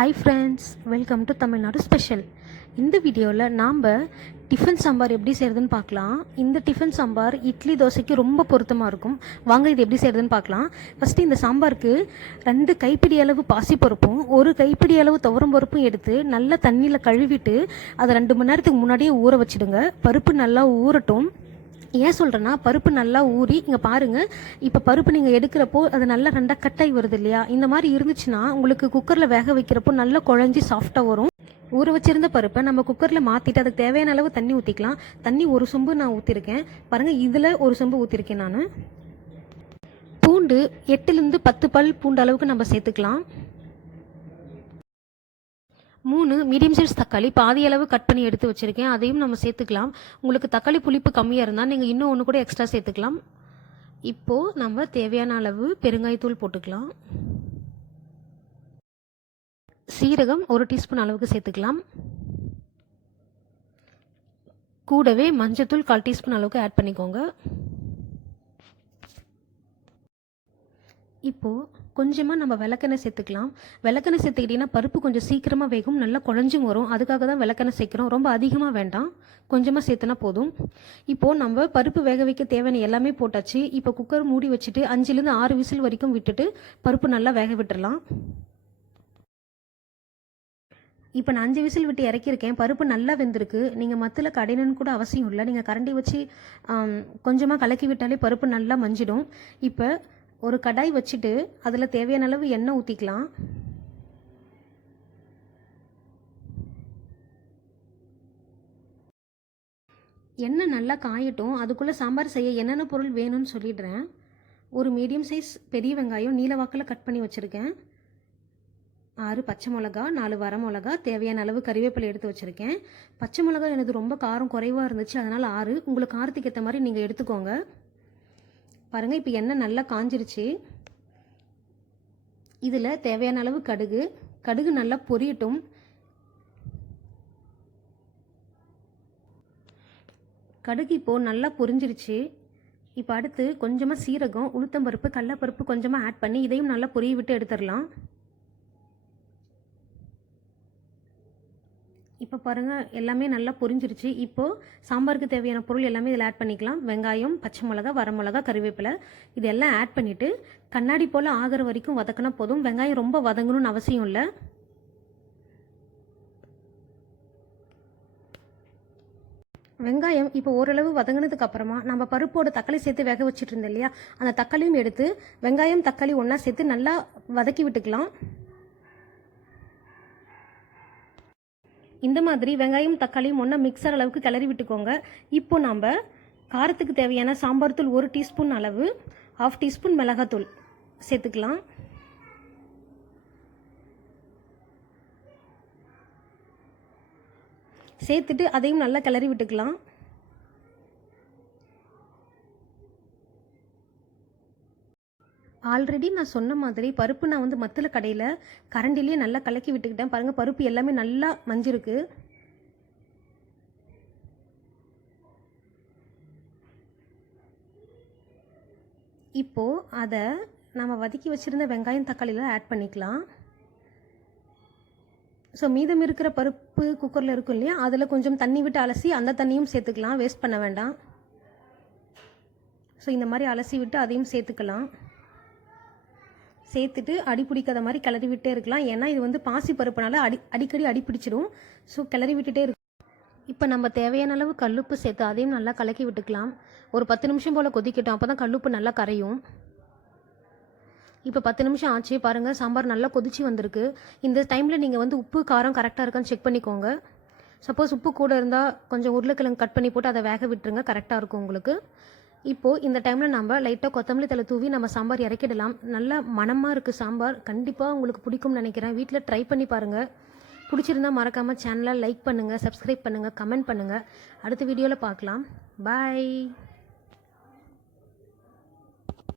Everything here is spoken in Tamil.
Hi friends, welcome to Tamilnadu Special. இந்த வீடியோவில் நாம் டிஃபன் சாம்பார் எப்படி செய்கிறதுன்னு பார்க்கலாம். இந்த டிஃபன் சாம்பார் இட்லி தோசைக்கு ரொம்ப பொருத்தமாக இருக்கும். வாங்க இது எப்படி செய்கிறதுன்னு பார்க்கலாம். ஃபஸ்ட்டு இந்த சாம்பாருக்கு 2 கைப்பிடி அளவு பாசிப்பருப்பும் 1 கைப்பிடி அளவு துவரம் பருப்பும் எடுத்து நல்லா தண்ணியில் கழுவிட்டு அதை 2 மணி நேரத்துக்கு முன்னாடியே ஊற வச்சுடுங்க. பருப்பு நல்லா ஊறட்டும். ஏன் சொல்கிறேன்னா, பருப்பு நல்லா ஊறி இங்கே பாருங்கள், இப்போ பருப்பு நீங்கள் எடுக்கிறப்போ அது நல்லா 2 கட்டாய் வருது இல்லையா? இந்த மாதிரி இருந்துச்சுன்னா உங்களுக்கு குக்கரில் வேக வைக்கிறப்போ நல்லா குழஞ்சி சாஃப்டாக வரும். ஊற வச்சிருந்த பருப்பை நம்ம குக்கரில் மாற்றிட்டு அதுக்கு தேவையான அளவு தண்ணி ஊற்றிக்கலாம். தண்ணி 1 சொம்பு நான் ஊற்றிருக்கேன் பாருங்கள். இதில் 1 சொம்பு ஊற்றிருக்கேன் நான். பூண்டு 8லேருந்து 10 பல் பூண்டு அளவுக்கு நம்ம சேர்த்துக்கலாம். 3 மீடியம் சைஸ் தக்காளி பாதி அளவு கட் பண்ணி எடுத்து வச்சுருக்கேன், அதையும் நம்ம சேர்த்துக்கலாம். உங்களுக்கு தக்காளி புளிப்பு கம்மியாக இருந்தால் நீங்கள் இன்னும் 1 கூட எக்ஸ்ட்ரா சேர்த்துக்கலாம். இப்போது நம்ம தேவையான அளவு பெருங்காயத்தூள் போட்டுக்கலாம். சீரகம் 1 டீஸ்பூன் அளவுக்கு சேர்த்துக்கலாம். கூடவே மஞ்சத்தூள் 1/4 டீஸ்பூன் அளவுக்கு ஆட் பண்ணிக்கோங்க. இப்போது கொஞ்சமாக நம்ம விளக்கெண்ணெய் சேர்த்துக்கலாம். விளக்கெண்ணெய் சேர்த்துக்கிட்டிங்கன்னா பருப்பு கொஞ்சம் சீக்கிரமாக வேகும், நல்லா குழஞ்சும் வரும். அதுக்காக தான் விளக்கெண்ணெய் சேர்க்குறோம். ரொம்ப அதிகமாக வேண்டாம், கொஞ்சமாக சேர்த்துனா போதும். இப்போது நம்ம பருப்பு வேக வைக்க தேவையான எல்லாமே போட்டாச்சு. இப்போ குக்கர் மூடி வச்சுட்டு 5லேருந்து 6 விசில் வரைக்கும் விட்டுட்டு பருப்பு நல்லா வேக விட்டுடலாம். இப்போ நான் 5 விசில் விட்டு இறக்கியிருக்கேன். பருப்பு நல்லா வெந்திருக்கு. நீங்கள் மத்தில் கடையணுன்னு கூட அவசியம் இல்லை. நீங்கள் கரண்டி வச்சு கொஞ்சமாக கலக்கி விட்டாலே பருப்பு நல்லா மஞ்சிடும். இப்போ ஒரு கடாய் வச்சுட்டு அதில் தேவையான அளவு எண்ணெய் ஊற்றிக்கலாம். எண்ணெய் நல்லா காயட்டும். அதுக்குள்ளே சாம்பார் செய்ய என்னென்ன பொருள் வேணும்னு சொல்லிடுறேன். ஒரு மீடியம் சைஸ் பெரிய வெங்காயம் நீல வாக்கில் கட் பண்ணி வச்சுருக்கேன். 6 பச்சை மிளகா, 4 வரமிளகா, தேவையான அளவு கறிவேப்பிலை எடுத்து வச்சுருக்கேன். பச்சை மிளகா எனக்கு ரொம்ப காரம் குறைவாக இருந்துச்சு, அதனால் 6. உங்களுக்கு காரத்துக்கு ஏற்ற மாதிரி நீங்கள் எடுத்துக்கோங்க. பாருங்கள், இப்போ எண்ணெய் நல்லா காஞ்சிருச்சு. இதில் தேவையான அளவு கடுகு நல்லா பொரியட்டும். கடுகு இப்போது நல்லா பொரிஞ்சிருச்சு. இப்போ அடுத்து கொஞ்சமாக சீரகம், உளுத்தம்பருப்பு, கடலைப்பருப்பு கொஞ்சமாக ஆட் பண்ணி இதையும் நல்லா பொரிய விட்டு எடுத்துடலாம். இப்போ பாருங்கள், எல்லாமே நல்லா பொரிஞ்சிருச்சு. இப்போது சாம்பாருக்கு தேவையான பொருள் எல்லாமே இதில் ஆட் பண்ணிக்கலாம். வெங்காயம், பச்சை மிளகா, வரமிளகா, கறிவேப்பிலை இதெல்லாம் ஆட் பண்ணிவிட்டு கண்ணாடி போல் ஆகிற வரைக்கும் வதக்கினா போதும். வெங்காயம் ரொம்ப வதங்கணும்னு அவசியம் இல்லை. வெங்காயம் இப்போ ஓரளவு வதங்கினதுக்கு அப்புறமா நம்ம பருப்போட தக்காளி சேர்த்து வேக வச்சுட்டு இருந்தோம் இல்லையா, அந்த தக்காளியும் எடுத்து வெங்காயம் தக்காளி ஒன்றா சேர்த்து நல்லா வதக்கி விட்டுக்கலாம். இந்த மாதிரி வெங்காயம் தக்காளியும் ஒன்றா மிக்சர் அளவுக்கு கிளறி விட்டுக்கோங்க. இப்போ நம்ம காரத்துக்கு தேவையான சாம்பார் தூள் 1 டீஸ்பூன் அளவு, 1/2 டீஸ்பூன் மிளகாத்தூள் சேர்த்துக்கலாம். சேர்த்துட்டு அதையும் நல்லா கிளறி விட்டுக்கலாம். ஆல்ரெடி நான் சொன்ன மாதிரி பருப்பு நான் மத்தில் கடையில் கரண்டிலேயே நல்லா கலக்கி விட்டுக்கிட்டேன். பாருங்கள், பருப்பு எல்லாமே நல்லா மஞ்சிருக்கு. இப்போது அதை நம்ம வதக்கி வச்சுருந்த வெங்காயம் தக்காளியில் ஆட் பண்ணிக்கலாம். ஸோ மீதம் இருக்கிற பருப்பு குக்கரில் இருக்கும் இல்லையா, அதில் கொஞ்சம் தண்ணி விட்டு அலசி அந்த தண்ணியும் சேர்த்துக்கலாம், வேஸ்ட் பண்ண வேண்டாம். ஸோ இந்த மாதிரி அலசி விட்டு அதையும் சேர்த்துக்கலாம். சேர்த்துட்டு அடி பிடிக்காத மாதிரி கிளறி விட்டே இருக்கலாம். ஏன்னா இது பாசி பருப்புனால அடிக்கடி அடி பிடிச்சிடும். ஸோ கிளறி விட்டுட்டே இருக்கு. இப்போ நம்ம தேவையான அளவு கல்லுப்பு சேர்த்து அதையும் நல்லா கலக்கி விட்டுக்கலாம். ஒரு 10 நிமிஷம் போல் கொதிக்கட்டும், அப்போ தான் கல்லுப்பு நல்லா கரையும். இப்போ 10 நிமிஷம் ஆச்சு. பாருங்கள், சாம்பார் நல்லா கொதிச்சு வந்திருக்கு. இந்த டைமில் நீங்கள் உப்பு காரம் கரெக்டாக இருக்கான்னு செக் பண்ணிக்கோங்க. சப்போஸ் உப்பு கூட இருந்தால் கொஞ்சம் உருளைக்கிழங்கு கட் பண்ணி போட்டு அதை வேக விட்டுருங்க, கரெக்டாக இருக்கும் உங்களுக்கு. இப்போது இந்த டைமில் நம்ம லைட்டாக கொத்தமல்லி தழை தூவி நம்ம சாம்பார் இறக்கிடலாம். நல்ல மணமாக இருக்குது சாம்பார். கண்டிப்பாக உங்களுக்கு பிடிக்கும்னு நினைக்கிறேன். வீட்டில் ட்ரை பண்ணி பாருங்கள். பிடிச்சிருந்தால் மறக்காமல் சேனலை லைக் பண்ணுங்கள், சப்ஸ்கிரைப் பண்ணுங்கள், கமெண்ட் பண்ணுங்கள். அடுத்த வீடியோவில் பார்க்கலாம். பாய்.